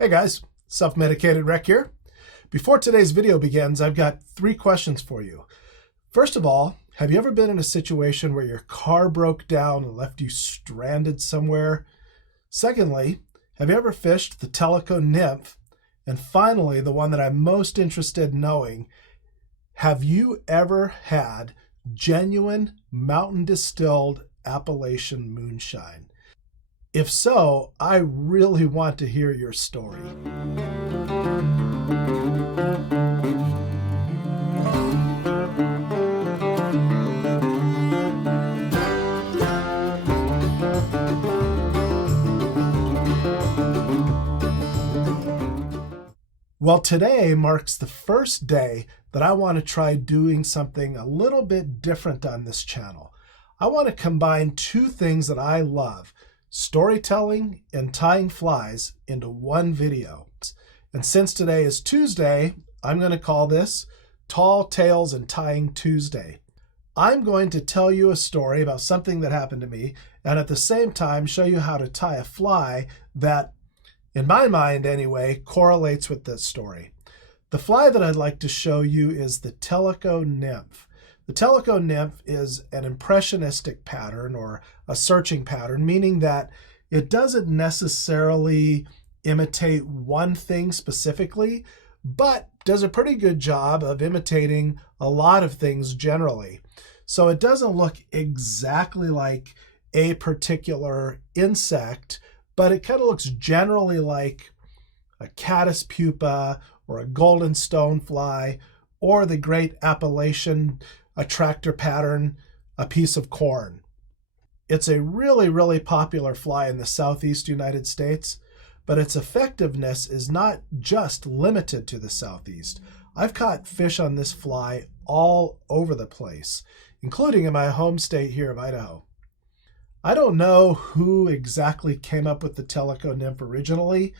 Hey guys, Self-Medicated Rec here. Before today's video begins, I've got 3 questions for you. First of all, have you ever been in a situation where your car broke down and left you stranded somewhere? Secondly, have you ever fished the Tellico Nymph? And finally, the one that I'm most interested in knowing, have you ever had genuine mountain distilled Appalachian moonshine? If so, I really want to hear your story. Well, today marks the first day that I want to try doing something a little bit different on this channel. I want to combine 2 things that I love: storytelling and tying flies into one video. And since today is Tuesday, I'm going to call this Tall Tales and Tying Tuesday. I'm going to tell you a story about something that happened to me, and at the same time show you how to tie a fly that, in my mind anyway, correlates with this story. The fly that I'd like to show you is the Tellico Nymph. The Tellico Nymph is an impressionistic pattern, or a searching pattern, meaning that it doesn't necessarily imitate one thing specifically, but does a pretty good job of imitating a lot of things generally. So it doesn't look exactly like a particular insect, but it kind of looks generally like a caddis pupa or a golden stonefly or the great Appalachian attractor pattern, a piece of corn. It's a really popular fly in the southeast United States, but its effectiveness is not just limited to the southeast. I've caught fish on this fly all over the place, including in my home state here of Idaho. I don't know who exactly came up with the Tellico Nymph originally,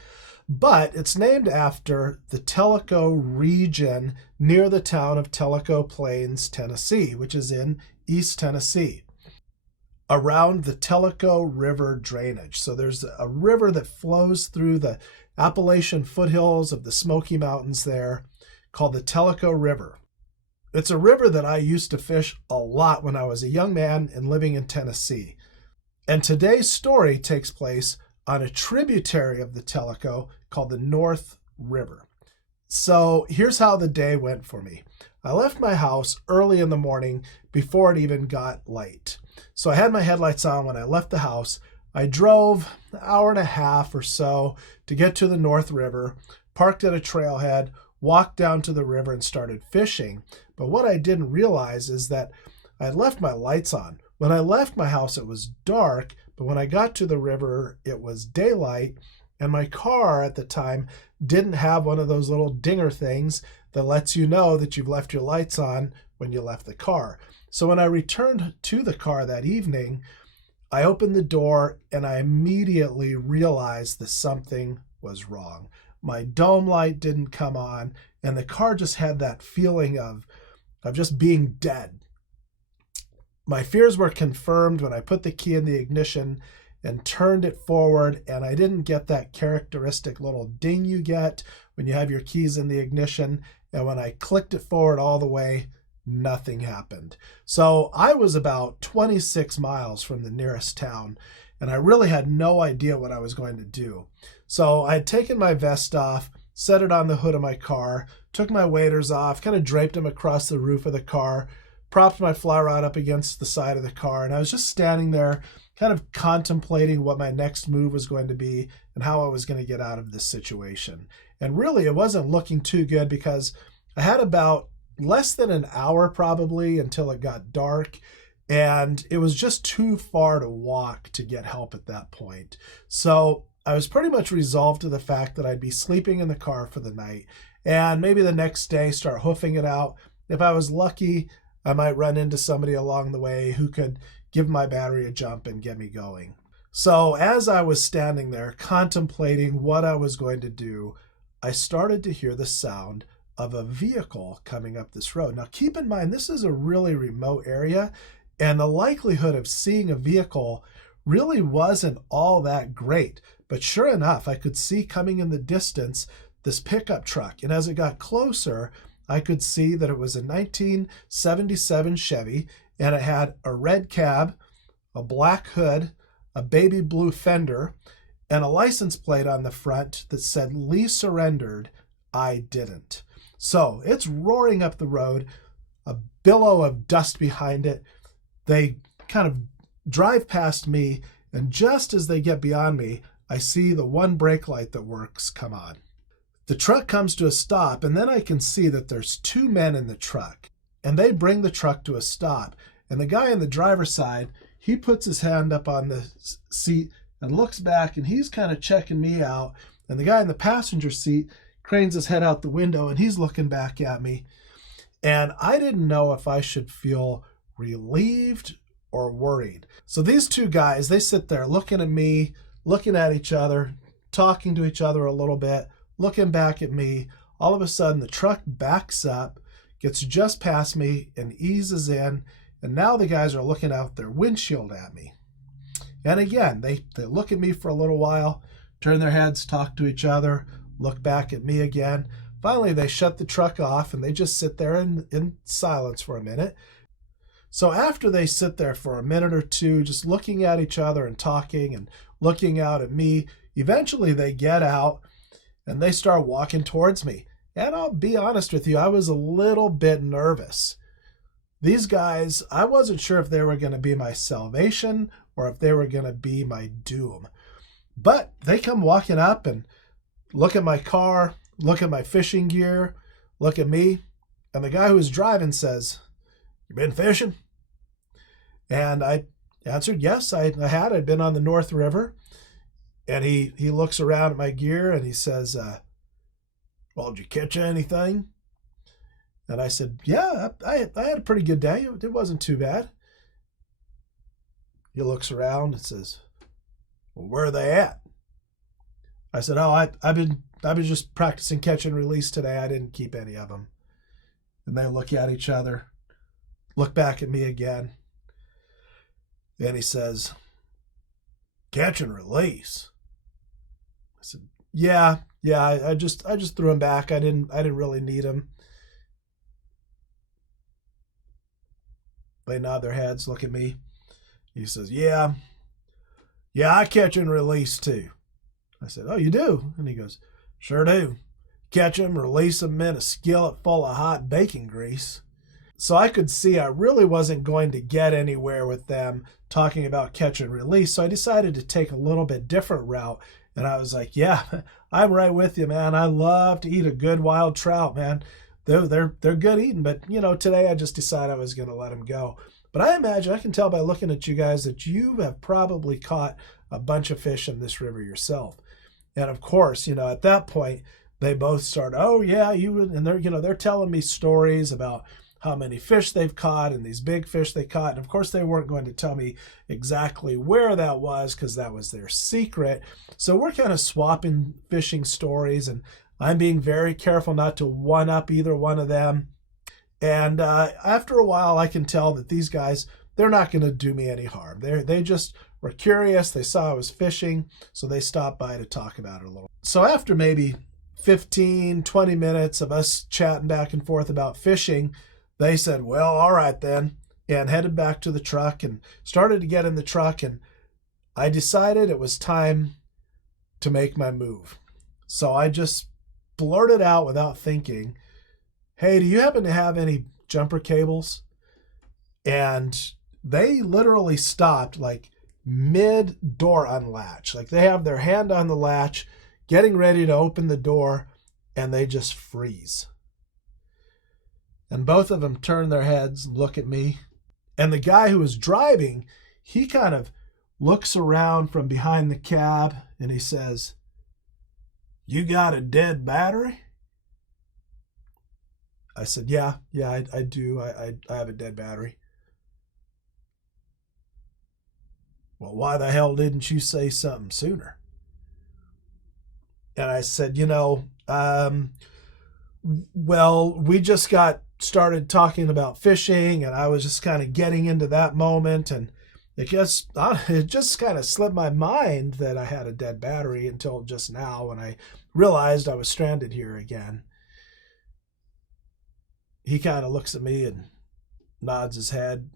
but it's named after the Tellico region near the town of Tellico Plains, Tennessee, which is in East Tennessee, around the Tellico River drainage. So there's a river that flows through the Appalachian foothills of the Smoky Mountains there, called the Tellico River. It's a river that I used to fish a lot when I was a young man and living in Tennessee. And today's story takes place on a tributary of the Tellico called the North River. So here's how the day went for me. I left my house early in the morning before it even got light. So I had my headlights on when I left the house. I drove an hour and a half or so to get to the North River, parked at a trailhead, walked down to the river and started fishing. But what I didn't realize is that I left my lights on. When I left my house, it was dark, but when I got to the river, it was daylight, and my car at the time didn't have one of those little dinger things that lets you know that you've left your lights on when you left the car. So when I returned to the car that evening, I opened the door and I immediately realized that something was wrong. My dome light didn't come on, and the car just had that feeling of just being dead. My fears were confirmed when I put the key in the ignition and turned it forward, and I didn't get that characteristic little ding you get when you have your keys in the ignition. And when I clicked it forward all the way, nothing happened. So I was about 26 miles from the nearest town, and I really had no idea what I was going to do. So I had taken my vest off, set it on the hood of my car, took my waders off, kind of draped them across the roof of the car, propped my fly rod up against the side of the car, and I was just standing there kind of contemplating what my next move was going to be and how I was going to get out of this situation. And really, it wasn't looking too good because I had about less than an hour probably until it got dark, and it was just too far to walk to get help at that point. So I was pretty much resolved to the fact that I'd be sleeping in the car for the night, and maybe the next day start hoofing it out. If I was lucky, I might run into somebody along the way who could give my battery a jump and get me going. So as I was standing there contemplating what I was going to do, I started to hear the sound of a vehicle coming up this road. Now keep in mind, this is a really remote area, and the likelihood of seeing a vehicle really wasn't all that great. But sure enough, I could see coming in the distance this pickup truck. And as it got closer, I could see that it was a 1977 Chevy, and it had a red cab, a black hood, a baby blue fender, and a license plate on the front that said, "Lee surrendered, I didn't." So it's roaring up the road, a billow of dust behind it. They kind of drive past me, and just as they get beyond me, I see the one brake light that works come on. The truck comes to a stop, and then I can see that there's two men in the truck, and they bring the truck to a stop. And the guy on the driver's side, he puts his hand up on the seat and looks back, and he's kind of checking me out. And the guy in the passenger seat cranes his head out the window, and he's looking back at me. And I didn't know if I should feel relieved or worried. So these two guys, they sit there looking at me, looking at each other, talking to each other a little bit, looking back at me. All of a sudden, the truck backs up, gets just past me, and eases in. And now the guys are looking out their windshield at me. And again, they look at me for a little while, turn their heads, talk to each other, look back at me again. Finally, they shut the truck off, and they just sit there in silence for a minute. So after they sit there for a minute or two, just looking at each other and talking and looking out at me, eventually they get out and they start walking towards me. And I'll be honest with you, I was a little bit nervous. These guys, I wasn't sure if they were going to be my salvation or if they were going to be my doom. But they come walking up and look at my car, look at my fishing gear, look at me. And the guy who was driving says, "You been fishing?" And I answered, yes, I had. I'd been on the North River. And he looks around at my gear and he says, "Well, did you catch anything?" And I said, "Yeah, I had a pretty good day. It wasn't too bad." He looks around and says, "Well, where are they at?" I said, "Oh, I've been just practicing catch and release today. I didn't keep any of them." And they look at each other, look back at me again. And he says, "Catch and release?" I said, Yeah. I just threw them back. I didn't really need them." They nod their heads, look at me. He says, Yeah, I catch and release too." I said, "Oh, you do?" And he goes, "Sure do. Catch them, release them in a skillet full of hot bacon grease." So I could see I really wasn't going to get anywhere with them talking about catch and release. So I decided to take a little bit different route. And I was like, "Yeah, I'm right with you, man. I love to eat a good wild trout, man. They're good eating, but today I just decided I was going to let them go." But I can tell by looking at you guys that you have probably caught a bunch of fish in this river yourself. And of course, at that point, they both start, "Oh yeah, and they're telling me stories about how many fish they've caught and these big fish they caught." And of course, they weren't going to tell me exactly where that was because that was their secret. So we're kind of swapping fishing stories, and I'm being very careful not to one-up either one of them. And after a while, I can tell that these guys, they're not going to do me any harm. They just were curious. They saw I was fishing, so they stopped by to talk about it a little. So after maybe 15, 20 minutes of us chatting back and forth about fishing, they said, "Well, all right then," and headed back to the truck and started to get in the truck. And I decided it was time to make my move. So I just blurted out without thinking, "Hey, do you happen to have any jumper cables?" And they literally stopped like mid-door unlatch. Like they have their hand on the latch, getting ready to open the door, and they just freeze. And both of them turn their heads and look at me. And the guy who was driving, he kind of looks around from behind the cab and he says, "You got a dead battery?" I said, Yeah, I do. I have a dead battery." "Well, why the hell didn't you say something sooner?" And I said, well, we just got started talking about fishing, and I was just kind of getting into that moment. And it just kind of slipped my mind that I had a dead battery until just now when I realized I was stranded here again. He kind of looks at me and nods his head.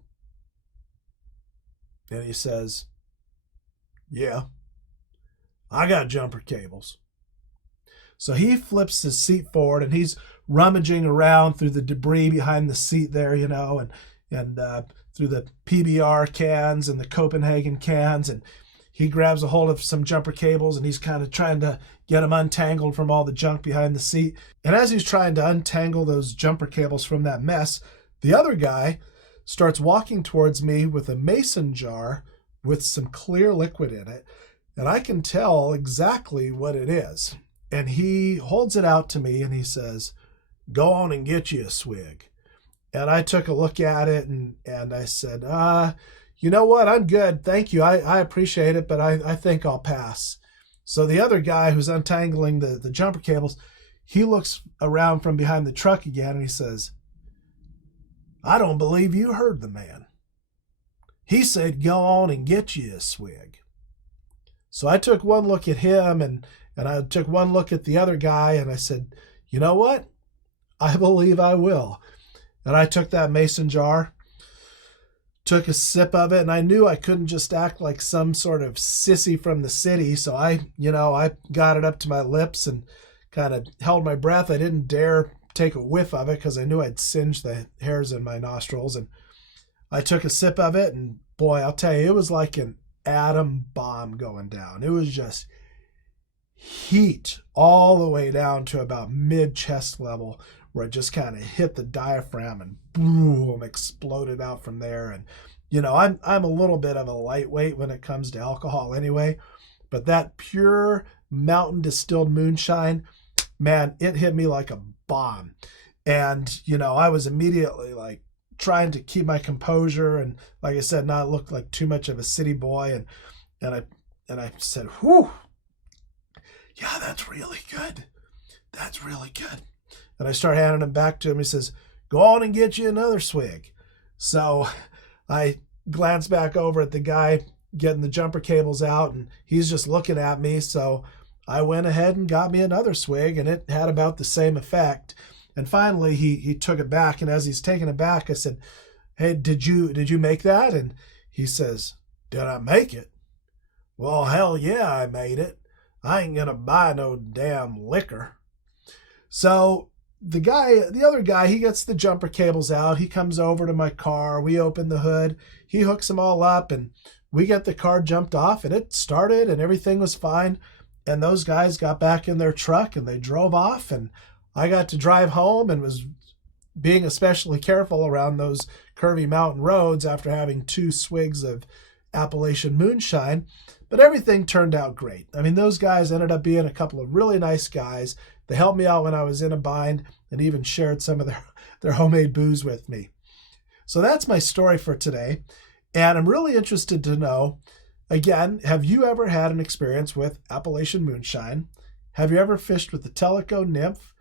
And he says, "Yeah, I got jumper cables." So he flips his seat forward and he's rummaging around through the debris behind the seat there, and through the PBR cans and the Copenhagen cans. And he grabs a hold of some jumper cables and he's kind of trying to get them untangled from all the junk behind the seat. And as he's trying to untangle those jumper cables from that mess, the other guy starts walking towards me with a mason jar with some clear liquid in it. And I can tell exactly what it is. And he holds it out to me and he says, "Go on and get you a swig." And I took a look at it and I said, "You know what? I'm good. Thank you. I appreciate it, but I think I'll pass." So the other guy who's untangling the jumper cables, he looks around from behind the truck again and he says, "I don't believe you heard the man. He said, go on and get you a swig." So I took one look at him and I took one look at the other guy and I said, "You know what? I believe I will." And I took that mason jar, took a sip of it, and I knew I couldn't just act like some sort of sissy from the city. So I got it up to my lips and kind of held my breath. I didn't dare take a whiff of it because I knew I'd singe the hairs in my nostrils. And I took a sip of it, and boy, I'll tell you, it was like an atom bomb going down. It was just heat all the way down to about mid-chest level, where it just kind of hit the diaphragm and boom, exploded out from there. And I'm a little bit of a lightweight when it comes to alcohol anyway, but that pure mountain distilled moonshine, man, it hit me like a bomb. And I was immediately like trying to keep my composure and, like I said, not look like too much of a city boy. And I said, "Whew, yeah, that's really good. That's really good." And I start handing him back to him. He says, "Go on and get you another swig." So I glance back over at the guy getting the jumper cables out, and he's just looking at me. So I went ahead and got me another swig, and it had about the same effect. And finally, he took it back. And as he's taking it back, I said, "Hey, did you make that?" And he says, "Did I make it? Well, hell yeah, I made it. I ain't gonna buy no damn liquor." So the other guy, he gets the jumper cables out. He comes over to my car. We open the hood. He hooks them all up, and we get the car jumped off, and it started, and everything was fine. And those guys got back in their truck, and they drove off, and I got to drive home and was being especially careful around those curvy mountain roads after having 2 swigs of Appalachian moonshine. But everything turned out great. I mean, those guys ended up being a couple of really nice guys. They helped me out when I was in a bind and even shared some of their homemade booze with me. So that's my story for today. And I'm really interested to know, again, have you ever had an experience with Appalachian moonshine? Have you ever fished with the Tellico Nymph?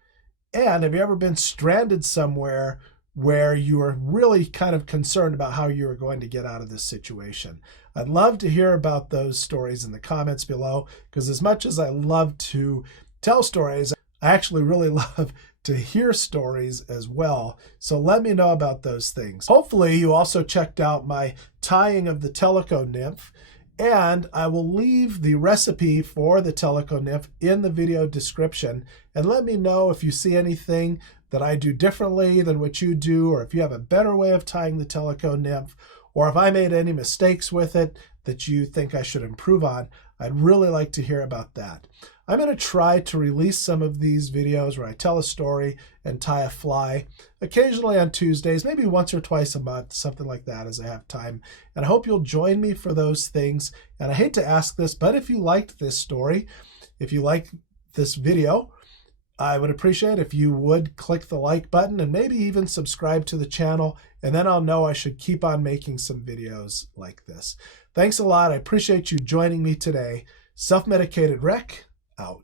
And have you ever been stranded somewhere where you were really kind of concerned about how you were going to get out of this situation? I'd love to hear about those stories in the comments below, because as much as I love to tell stories, I actually really love to hear stories as well. So let me know about those things. Hopefully you also checked out my tying of the Tellico Nymph, and I will leave the recipe for the Tellico Nymph in the video description. And let me know if you see anything that I do differently than what you do, or if you have a better way of tying the Tellico Nymph, or if I made any mistakes with it that you think I should improve on. I'd really like to hear about that. I'm going to try to release some of these videos where I tell a story and tie a fly, occasionally on Tuesdays, maybe once or twice a month, something like that as I have time. And I hope you'll join me for those things. And I hate to ask this, but if you liked this story, if you like this video, I would appreciate if you would click the like button and maybe even subscribe to the channel, and then I'll know I should keep on making some videos like this. Thanks a lot. I appreciate you joining me today. Self-Medicated Rec, out.